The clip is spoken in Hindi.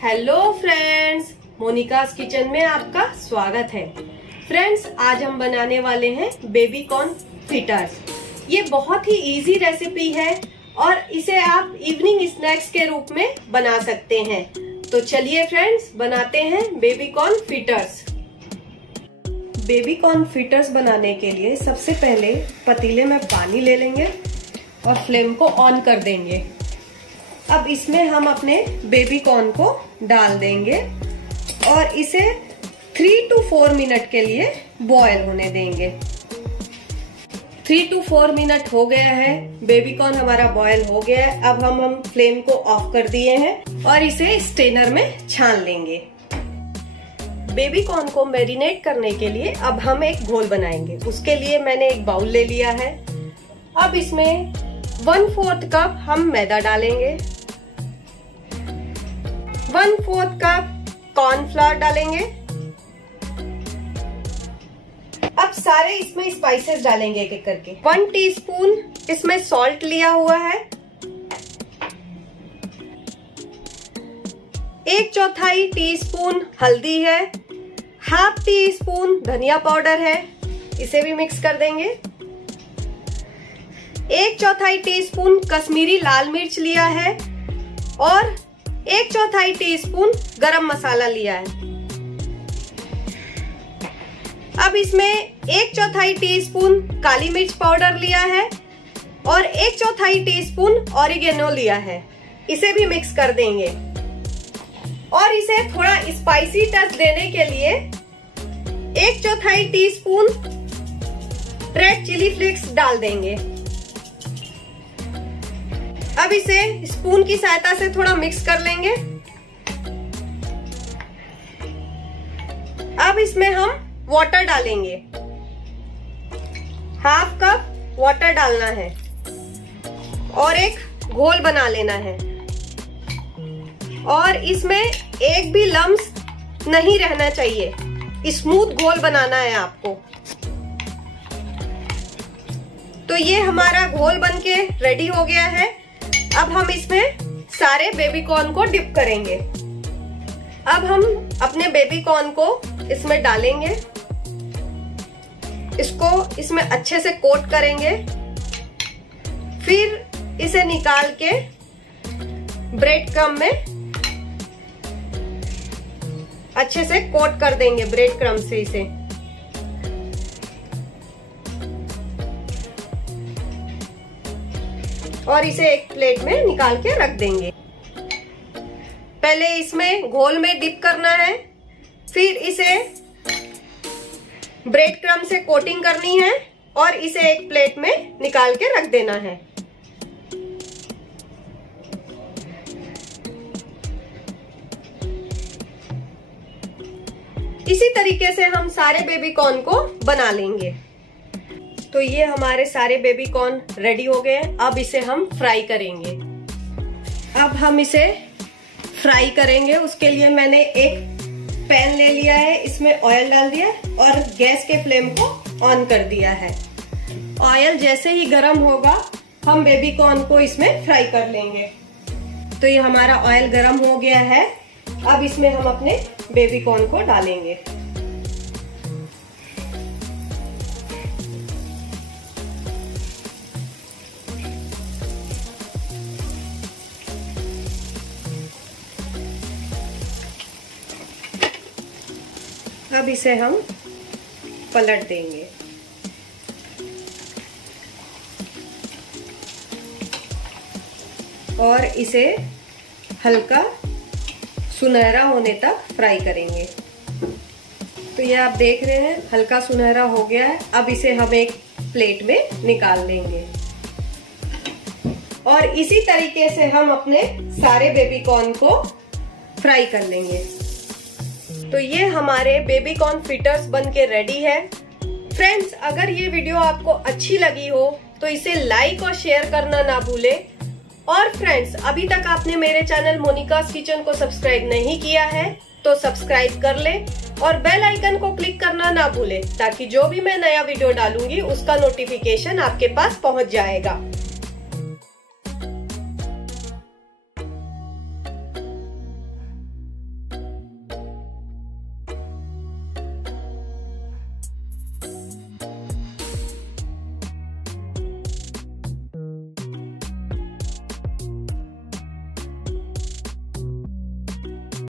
हेलो फ्रेंड्स, मोनिकास किचन में आपका स्वागत है। फ्रेंड्स, आज हम बनाने वाले हैं बेबी कॉर्न फ्रिटर्स। ये बहुत ही इजी रेसिपी है और इसे आप इवनिंग स्नैक्स के रूप में बना सकते हैं। तो चलिए फ्रेंड्स, बनाते हैं baby corn fritters. Baby corn fritters बनाने के लिए सबसे पहले पतीले में पानी ले लेंगे और फ्लेम को ऑन कर देंगे। अब इसमें हम अपने बेबी कॉर्न को डाल देंगे और इसे 3 to 4 मिनट के लिए बॉयल होने देंगे। 3 to 4 मिनट हो गया है, बेबी कॉर्न हमारा बॉयल हो गया है। अब हम फ्लेम को ऑफ कर दिए हैं और इसे स्ट्रेनर में छान लेंगे। बेबी कॉर्न को मैरिनेट करने के लिए अब हम एक घोल बनाएंगे। उसके लिए मैंने एक बाउल ले लिया है। अब इसमें 1/4 कप हम मैदा डालेंगे, 1/4 कप कॉर्नफ्लोर डालेंगे। अब सारे इसमें स्पाइसेस डालेंगे एक एक करके। 1 टीस्पून इसमें सॉल्ट लिया हुआ है, 1/4 टीस्पून हल्दी है, 1/2 टीस्पून धनिया पाउडर है, इसे भी मिक्स कर देंगे। 1/4 टीस्पून कश्मीरी लाल मिर्च लिया है और 1/4 टीस्पून गरम मसाला लिया है। अब इसमें 1/4 टीस्पून काली मिर्च पाउडर लिया है और 1/4 टीस्पून ऑरिगेनो लिया है, इसे भी मिक्स कर देंगे। और इसे थोड़ा स्पाइसी टच देने के लिए 1/4 टीस्पून रेड चिली फ्लेक्स डाल देंगे। अब इसे स्पून की सहायता से थोड़ा मिक्स कर लेंगे। अब इसमें हम वाटर डालेंगे, 1/2 कप वाटर डालना है और एक घोल बना लेना है। और इसमें एक भी लम्स नहीं रहना चाहिए, स्मूथ घोल बनाना है आपको। तो ये हमारा घोल बनके रेडी हो गया है। अब हम इसमें सारे बेबी कॉर्न को डिप करेंगे। अब हम अपने बेबी कॉर्न को इसमें डालेंगे, इसको इसमें अच्छे से कोट करेंगे। फिर इसे निकाल के ब्रेड क्रम्ब में अच्छे से कोट कर देंगे, ब्रेड क्रम्ब से इसे। और इसे एक प्लेट में निकाल के रख देंगे। पहले इसमें घोल में डिप करना है, फिर इसे ब्रेड क्रम्ब से कोटिंग करनी है और इसे एक प्लेट में निकाल के रख देना है। इसी तरीके से हम सारे बेबी कॉर्न को बना लेंगे। तो ये हमारे सारे बेबी कॉर्न रेडी हो गए। अब इसे हम फ्राई करेंगे। अब हम इसे फ्राई करेंगे। उसके लिए मैंने एक पैन ले लिया है, इसमें ऑयल डाल दिया और गैस के फ्लेम को ऑन कर दिया है। ऑयल जैसे ही गर्म होगा हम बेबी कॉर्न को इसमें फ्राई कर लेंगे। तो ये हमारा ऑयल गर्म हो गया है। अब इसमें हम अपने बेबी कॉर्न को डालेंगे। अब इसे हम पलट देंगे। और इसे हल्का सुनहरा होने तक फ्राई करेंगे। तो ये आप देख रहे हैं हल्का सुनहरा हो गया है। अब इसे हम एक प्लेट में निकाल लेंगे। और इसी तरीके से हम अपने सारे बेबी कॉर्न को फ्राई कर लेंगे। तो ये हमारे बेबी कॉर्न फ्रिटर्स बन के रेडी है। फ्रेंड्स, अगर ये वीडियो आपको अच्छी लगी हो तो इसे लाइक और शेयर करना ना भूले। और फ्रेंड्स, अभी तक आपने मेरे चैनल मोनिकास किचन को सब्सक्राइब नहीं किया है तो सब्सक्राइब कर ले और बेल आइकन को क्लिक करना ना भूले, ताकि जो भी मैं नया वीडियो डालूंगी उसका नोटिफिकेशन आपके पास पहुंच जाएगा।